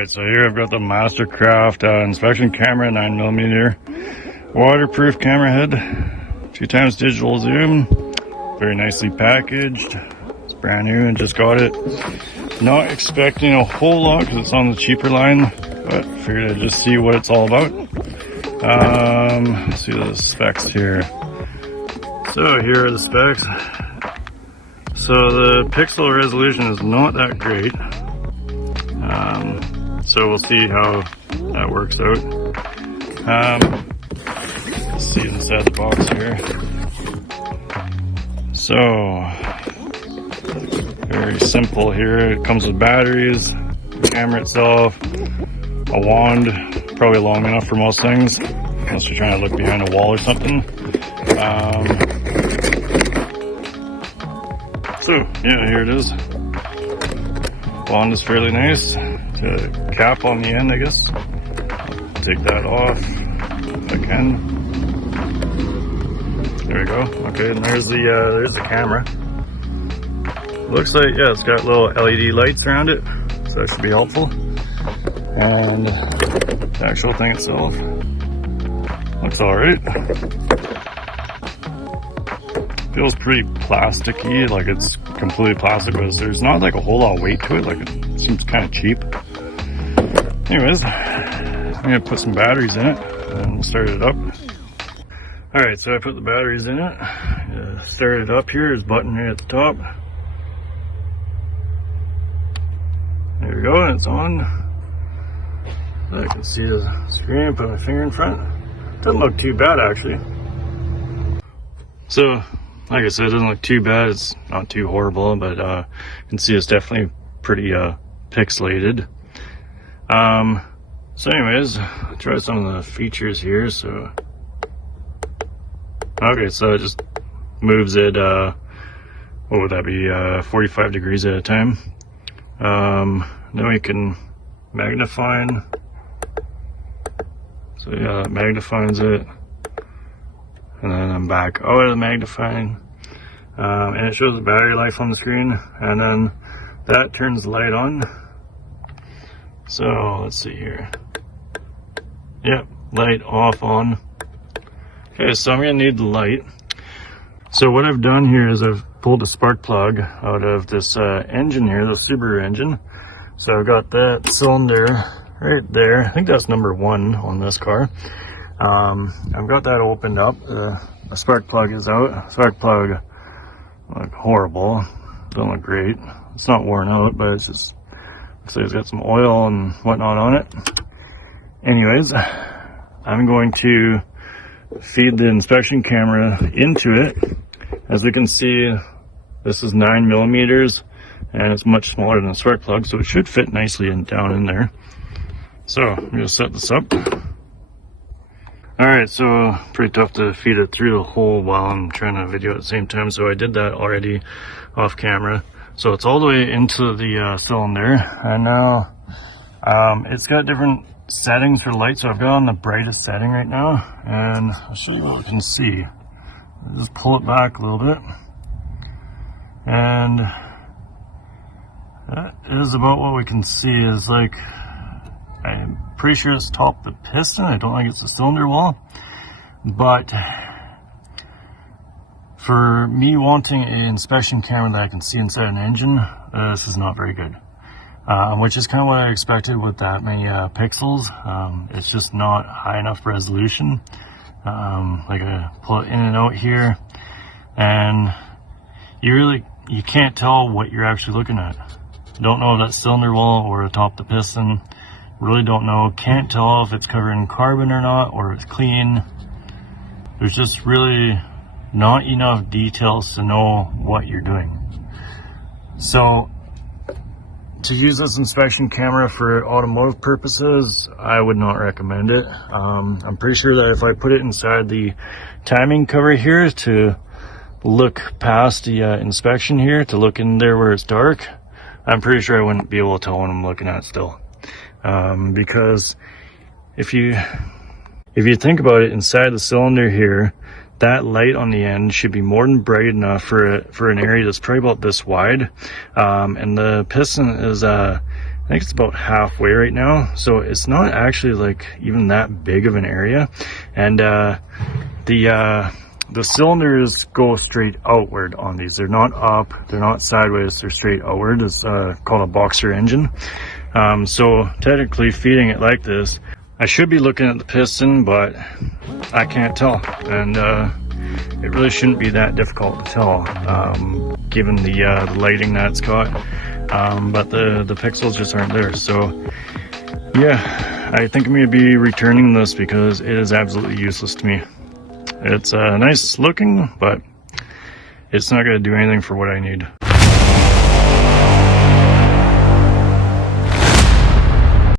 Alright, so here I've got the Mastercraft inspection camera, 9mm waterproof camera head, 2x digital zoom, very nicely packaged. It's brand new and just got it. Not expecting a whole lot because it's on the cheaper line, but figured I'd just see what it's all about. See the specs here. So here are the specs. So the pixel resolution is not that great. So we'll see how that works out. Let's see inside the box here. So, very simple here. It comes with batteries, the camera itself, a wand, probably long enough for most things, unless you're trying to look behind a wall or something. So, yeah, here it is. Wand is fairly nice. The cap on the end, I guess. I'll take that off if I can. There we go. Okay, and there's the camera. Looks like, yeah, it's got little LED lights around it, so that should be helpful. And the actual thing itself looks alright. Feels pretty plasticky, like it's completely plastic, but there's not like a whole lot of weight to it, like it seems kind of cheap. Anyways, I'm gonna put some batteries in it and we'll start it up. Alright, so I put the batteries in it. Start it up here. There's a button here at the top. There we go, and it's on. I can see the screen, put my finger in front. Doesn't look too bad actually. So, like I said, it doesn't look too bad. It's not too horrible, but you can see it's definitely pretty pixelated. So anyways, I'll try some of the features here. So, okay, so it just moves it, what would that be, 45 degrees at a time. Then we can magnify. So yeah, that magnifies it. And then I'm back out of the magnifying. And it shows the battery life on the screen. And then that turns the light on. So let's see here. Yep, light off, on. Okay, so I'm gonna need the light. So what I've done here is I've pulled a spark plug out of this engine here, the Subaru engine. So I've got that cylinder right there. I think that's number 1 on this car. I've got that opened up. The spark plug is out. Spark plug look horrible. Don't look great. It's not worn out, but it's just looks like it's got some oil and whatnot on it. Anyways, I'm going to feed the inspection camera into it. As we can see, this is 9mm and it's much smaller than the spark plug, so it should fit nicely down in there. So I'm going to set this up. Alright, so pretty tough to feed it through the hole while I'm trying to video at the same time, so I did that already off camera. So it's all the way into the cylinder, and now it's got different settings for light. So I've got on the brightest setting right now, and I'll show you what we can see. I'll just pull it back a little bit, and that is about what we can see. Is like, I'm pretty sure it's top the piston. I don't think it's the cylinder wall, but for me wanting an inspection camera that I can see inside an engine, this is not very good. Which is kind of what I expected with that many pixels. It's just not high enough resolution. Like I pull it in and out here, and you can't tell what you're actually looking at. Don't know if that's cylinder wall or atop the piston. Really don't know. Can't tell if it's covered in carbon or not, or it's clean. There's just really not enough details to know what you're doing. So to use this inspection camera for automotive purposes, I would not recommend it. I'm pretty sure that if I put it inside the timing cover here to look past the inspection here, to look in there where it's dark, I'm pretty sure I wouldn't be able to tell what I'm looking at still. Because if you think about it, inside the cylinder here, that light on the end should be more than bright enough for an area that's probably about this wide. And the piston is think it's about halfway right now, so it's not actually like even that big of an area. And the cylinders go straight outward on these. They're not up, they're not sideways, they're straight outward. It's called a boxer engine. So technically feeding it like this, I should be looking at the piston, but I can't tell. And it really shouldn't be that difficult to tell, given the lighting that it's got. But the pixels just aren't there. So yeah, I think I'm going to be returning this because it is absolutely useless to me. It's nice looking, but it's not going to do anything for what I need.